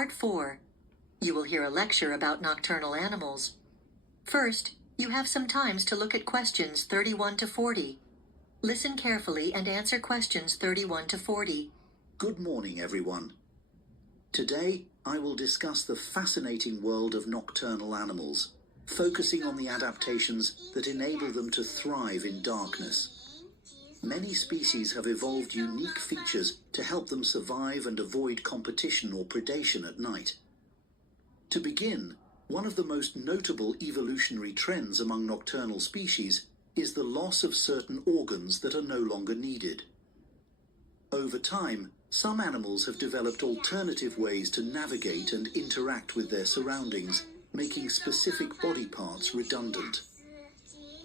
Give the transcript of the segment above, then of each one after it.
Part 4. You will hear a lecture about nocturnal animals. First, you have some times to look at questions 31 to 40. Listen carefully and answer questions 31 to 40. Good morning, everyone. Today, I will discuss the fascinating world of nocturnal animals, focusing on the adaptations that enable them to thrive in darkness. Many species have evolved unique features to help them survive and avoid competition or predation at night. To begin, one of the most notable evolutionary trends among nocturnal species is the loss of certain organs that are no longer needed. Over time, some animals have developed alternative ways to navigate and interact with their surroundings, making specific body parts redundant.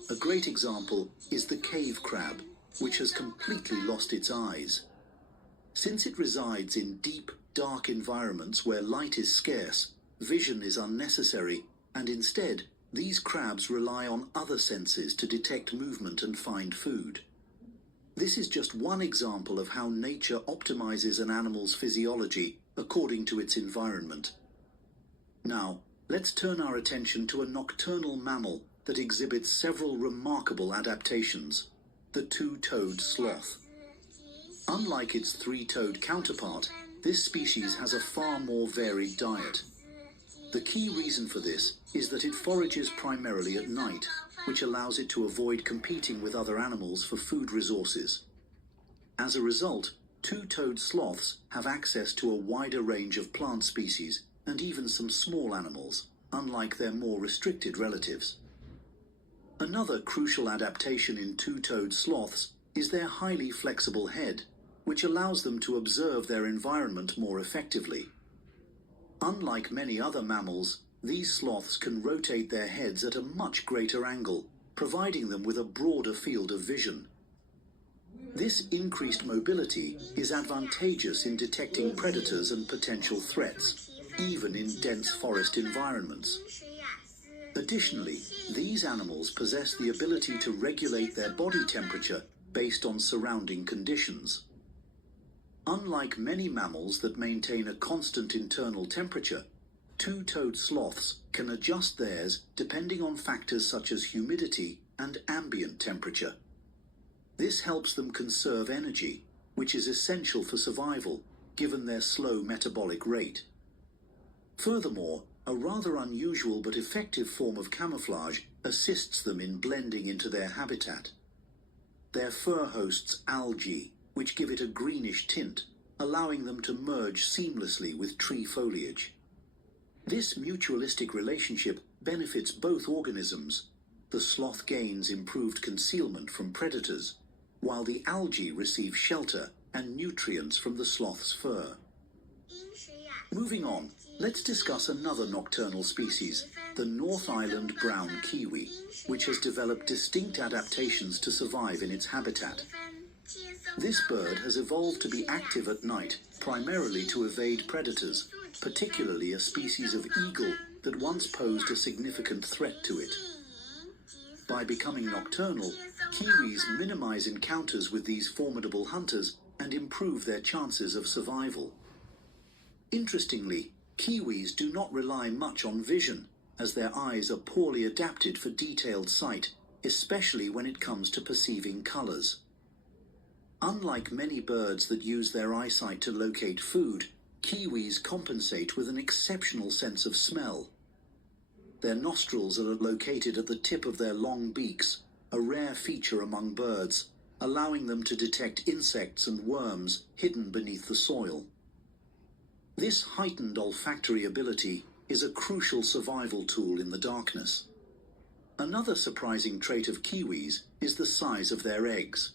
A great example is the cave crab, which has completely lost its eyes. Since it resides in deep, dark environments where light is scarce, vision is unnecessary, and instead, these crabs rely on other senses to detect movement and find food. This is just one example of how nature optimizes an animal's physiology according to its environment. Now, let's turn our attention to a nocturnal mammal that exhibits several remarkable adaptations: the two-toed sloth. Unlike its three-toed counterpart, this species has a far more varied diet. The key reason for this is that it forages primarily at night, which allows it to avoid competing with other animals for food resources. As a result, two-toed sloths have access to a wider range of plant species and even some small animals, unlike their more restricted relatives. Another crucial adaptation in two-toed sloths is their highly flexible head, which allows them to observe their environment more effectively. Unlike many other mammals, these sloths can rotate their heads at a much greater angle, providing them with a broader field of vision. This increased mobility is advantageous in detecting predators and potential threats, even in dense forest environments. Additionally, these animals possess the ability to regulate their body temperature based on surrounding conditions. Unlike many mammals that maintain a constant internal temperature, two-toed sloths can adjust theirs depending on factors such as humidity and ambient temperature. This helps them conserve energy, which is essential for survival, given their slow metabolic rate. Furthermore, a rather unusual but effective form of camouflage assists them in blending into their habitat. Their fur hosts algae, which give it a greenish tint, allowing them to merge seamlessly with tree foliage. This mutualistic relationship benefits both organisms. The sloth gains improved concealment from predators, while the algae receive shelter and nutrients from the sloth's fur. Moving on, let's discuss another nocturnal species, the North Island brown kiwi, which has developed distinct adaptations to survive in its habitat. This bird has evolved to be active at night, primarily to evade predators, particularly a species of eagle that once posed a significant threat to it. By becoming nocturnal, kiwis minimize encounters with these formidable hunters and improve their chances of survival. Interestingly, kiwis do not rely much on vision, as their eyes are poorly adapted for detailed sight, especially when it comes to perceiving colors. Unlike many birds that use their eyesight to locate food, kiwis compensate with an exceptional sense of smell. Their nostrils are located at the tip of their long beaks, a rare feature among birds, allowing them to detect insects and worms hidden beneath the soil. This heightened olfactory ability is a crucial survival tool in the darkness. Another surprising trait of kiwis is the size of their eggs.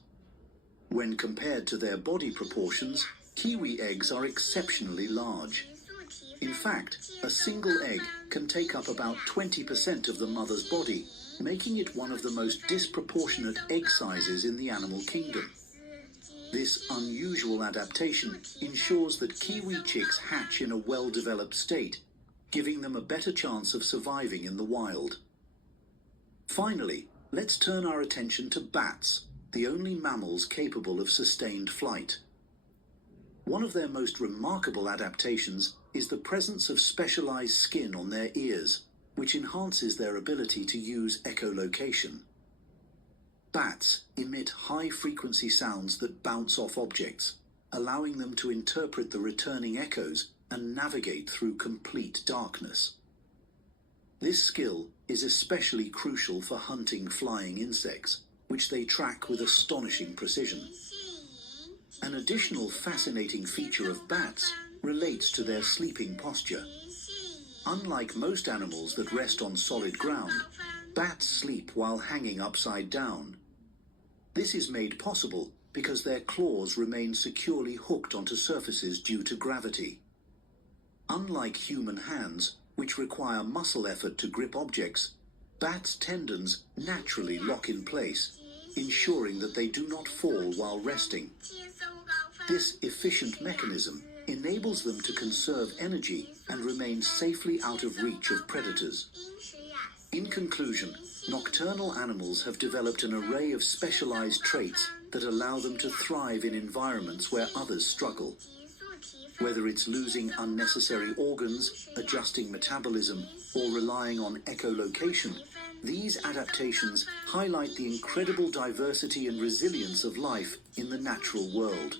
When compared to their body proportions, kiwi eggs are exceptionally large. In fact, a single egg can take up about 20% of the mother's body, making it one of the most disproportionate egg sizes in the animal kingdom. This unusual adaptation ensures that kiwi chicks hatch in a well-developed state, giving them a better chance of surviving in the wild. Finally, let's turn our attention to bats, the only mammals capable of sustained flight. One of their most remarkable adaptations is the presence of specialized skin on their ears, which enhances their ability to use echolocation. Bats emit high-frequency sounds that bounce off objects, allowing them to interpret the returning echoes and navigate through complete darkness. This skill is especially crucial for hunting flying insects, which they track with astonishing precision. An additional fascinating feature of bats relates to their sleeping posture. Unlike most animals that rest on solid ground, bats sleep while hanging upside down. This is made possible because their claws remain securely hooked onto surfaces due to gravity. Unlike human hands, which require muscle effort to grip objects, bats' tendons naturally lock in place, ensuring that they do not fall while resting. This efficient mechanism enables them to conserve energy and remain safely out of reach of predators. In conclusion, nocturnal animals have developed an array of specialized traits that allow them to thrive in environments where others struggle. Whether it's losing unnecessary organs, adjusting metabolism, or relying on echolocation, these adaptations highlight the incredible diversity and resilience of life in the natural world.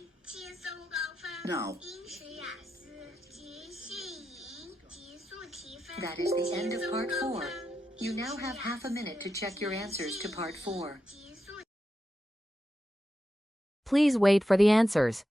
Now, that is the end of part 4. You now have half a minute to check your answers to part 4. Please wait for the answers.